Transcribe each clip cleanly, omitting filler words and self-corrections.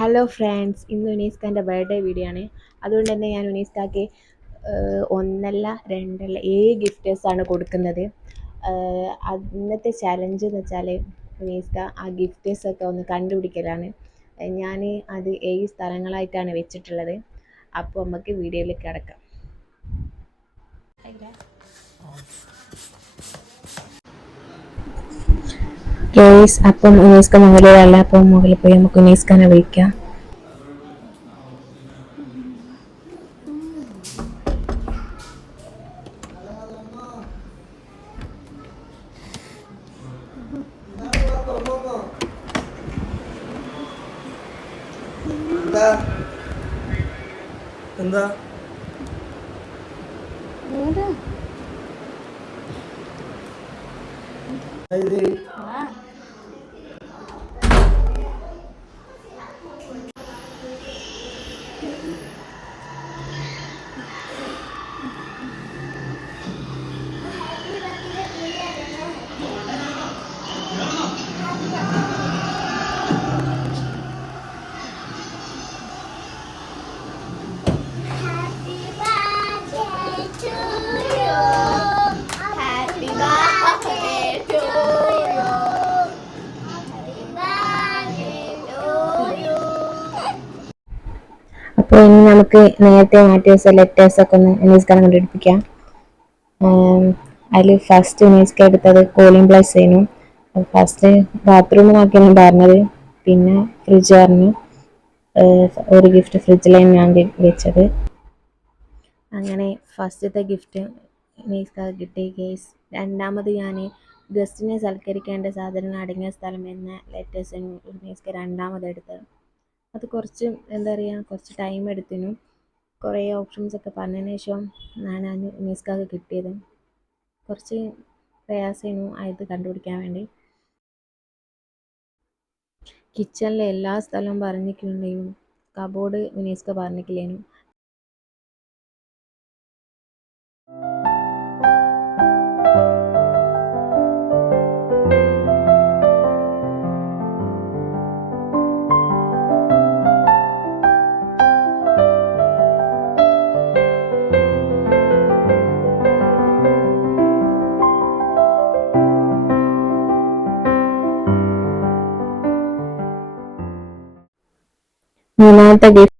Hello friends, ഇന്ന് ഉനീസ്കാൻ്റെ birthday video ആണ്. അതുകൊണ്ട് തന്നെ ഞാൻ ഉനീസ്കാക്ക് ഒന്നല്ല രണ്ടല്ല 7 ഗിഫ്റ്റേഴ്സാണ് കൊടുക്കുന്നത്. ഇന്നത്തെ ചലഞ്ച് എന്ന് വെച്ചാൽ ഉനീസ്ക ആ ഗിഫ്റ്റേഴ്സൊക്കെ ഒന്ന് കണ്ടുപിടിക്കലാണ്. ഞാൻ അത് 7 സ്ഥലങ്ങളായിട്ടാണ് വെച്ചിട്ടുള്ളത്. അപ്പോൾ നമുക്ക് വീഡിയോയിലേക്ക് കിടക്കാം. ഗേസ്, അപ്പം ഉനീസ്ക മുകളിലല്ല, അപ്പം മുകളിൽ പോയി നമുക്ക് ഉനീസ്കാനെ വിളിക്കാം. എന്താ അപ്പോൾ ഇനി നമുക്ക് നേരത്തെ മാറ്റി വെച്ച ലെറ്റേഴ്സൊക്കെ ഒന്ന് ഉനീസ്കാനെ കണ്ടുപിടിപ്പിക്കാം. അതിൽ ഫസ്റ്റ് ഉനീസ്ക എടുത്തത് കോളിംഗ് പ്ലസ് ആയിരുന്നു. ഫസ്റ്റ് ബാത്റൂമിനൊക്കെയാണ് പറഞ്ഞത്. പിന്നെ ഫ്രിഡ്ജ് പറഞ്ഞു. ഒരു ഗിഫ്റ്റ് ഫ്രിഡ്ജിലാണ് ഞാൻ വെച്ചത്. അങ്ങനെ ഫസ്റ്റത്തെ ഗിഫ്റ്റ് ഉനീസ്ക കിട്ടി കേസ്. രണ്ടാമത് ഞാൻ ഗസ്റ്റിനെ സൽക്കരിക്കേണ്ട സാധനം അടങ്ങിയ സ്ഥലം എന്ന ലെറ്റേഴ്സ് ഉനീസ്ക രണ്ടാമത് എടുത്തത്. അത് കുറച്ച് എന്താ പറയുക, കുറച്ച് ടൈം എടുത്തിനു. കുറേ ഓപ്ഷൻസൊക്കെ പറഞ്ഞതിന് ശേഷം ഞാനാണ് ഉനീസ്കാക്ക് കിട്ടിയത്. കുറച്ച് പ്രയാസമായിരുന്നു അത് കണ്ടുപിടിക്കാൻ വേണ്ടി. കിച്ചണിലെ എല്ലാ സ്ഥലവും പറഞ്ഞിട്ടുണ്ടെങ്കിലും കബോർഡ് ഉനീസ്ക പറഞ്ഞിട്ടില്ലേനു. മൂന്നാമത്തെ ഗിഫ്റ്റ്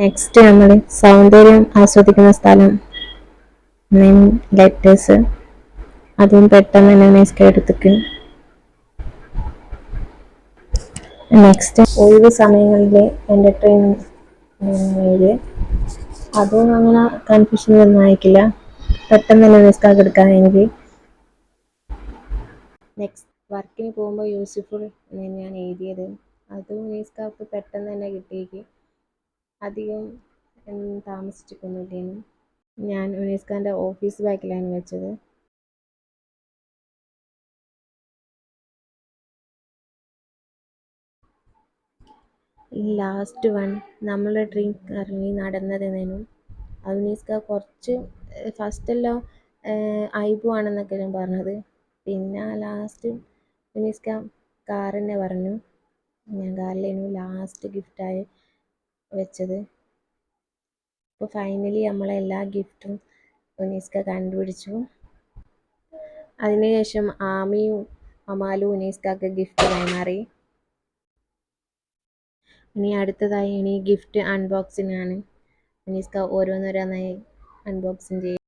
നെക്സ്റ്റ് നമ്മൾ സൗന്ദര്യം ആസ്വദിക്കുന്ന സ്ഥലം ലെറ്റേഴ്സ്, അതും പെട്ടെന്ന് തന്നെ ഉനീസ്ക എടുത്തിട്ട്. നെക്സ്റ്റ് ഒഴിവ് സമയങ്ങളിൽ എൻ്റർടൈൻമെൻറ്റ്, അതും അങ്ങനെ കൺഫ്യൂഷൻ ഒന്നും ആയിട്ടില്ല. പെട്ടെന്ന് തന്നെ ഉനീസ്കാക്ക് എടുക്കാൻ എനിക്ക്. നെക്സ്റ്റ് വർക്കിന് പോകുമ്പോൾ യൂസ്ഫുൾ എന്ന് ഞാൻ എഴുതിയത്, അതും ഉനീസ്കാക്ക് പെട്ടെന്ന് തന്നെ കിട്ടിയേക്ക്. അധികം താമസിച്ചിട്ടൊന്നുമില്ലേനു. ഞാൻ ഉനീസ്കാൻ്റെ ഓഫീസ് ബാഗിലാണ് വെച്ചത്. ലാസ്റ്റ് വൺ നമ്മളെ ഡ്രീം ഇറങ്ങി നടന്നതെന്നു. അത് ഉനീസ്ക കുറച്ച് ഫസ്റ്റെല്ലാം ഐബു ആണെന്നൊക്കെയാണ് പറഞ്ഞത്. പിന്നെ ലാസ്റ്റ് ഉനീസ്ക കാർ തന്നെ പറഞ്ഞു. ഞാൻ കാറിലേനു ലാസ്റ്റ് ഗിഫ്റ്റായി വെച്ചത്. അപ്പോൾ ഫൈനലി നമ്മളെല്ലാ ഗിഫ്റ്റും ഉനീസ്ക കണ്ടുപിടിച്ചു. അതിനുശേഷം ആമിയും അമാലും ഉനീസ്കാക്ക് ഗിഫ്റ്റ് കൈമാറി. ഇനി അടുത്തതായി ഗിഫ്റ്റ് അൺബോക്സിംഗ് ആണ്. ഉനീസ്ക ഓരോന്നോരോന്നായി അൺബോക്സിങ് ചെയ്യും.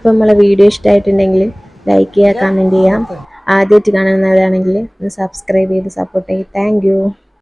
അപ്പോൾ നമ്മളെ വീഡിയോ ഇഷ്ടമായിട്ടുണ്ടെങ്കിൽ ലൈക്ക് ചെയ്യുക, കമൻറ്റ് ചെയ്യുക. ആദ്യമായിട്ട് കാണുന്നവരാണെങ്കിൽ ഒന്ന് സബ്സ്ക്രൈബ് ചെയ്ത് സപ്പോർട്ട് ചെയ്യുക. Thank you.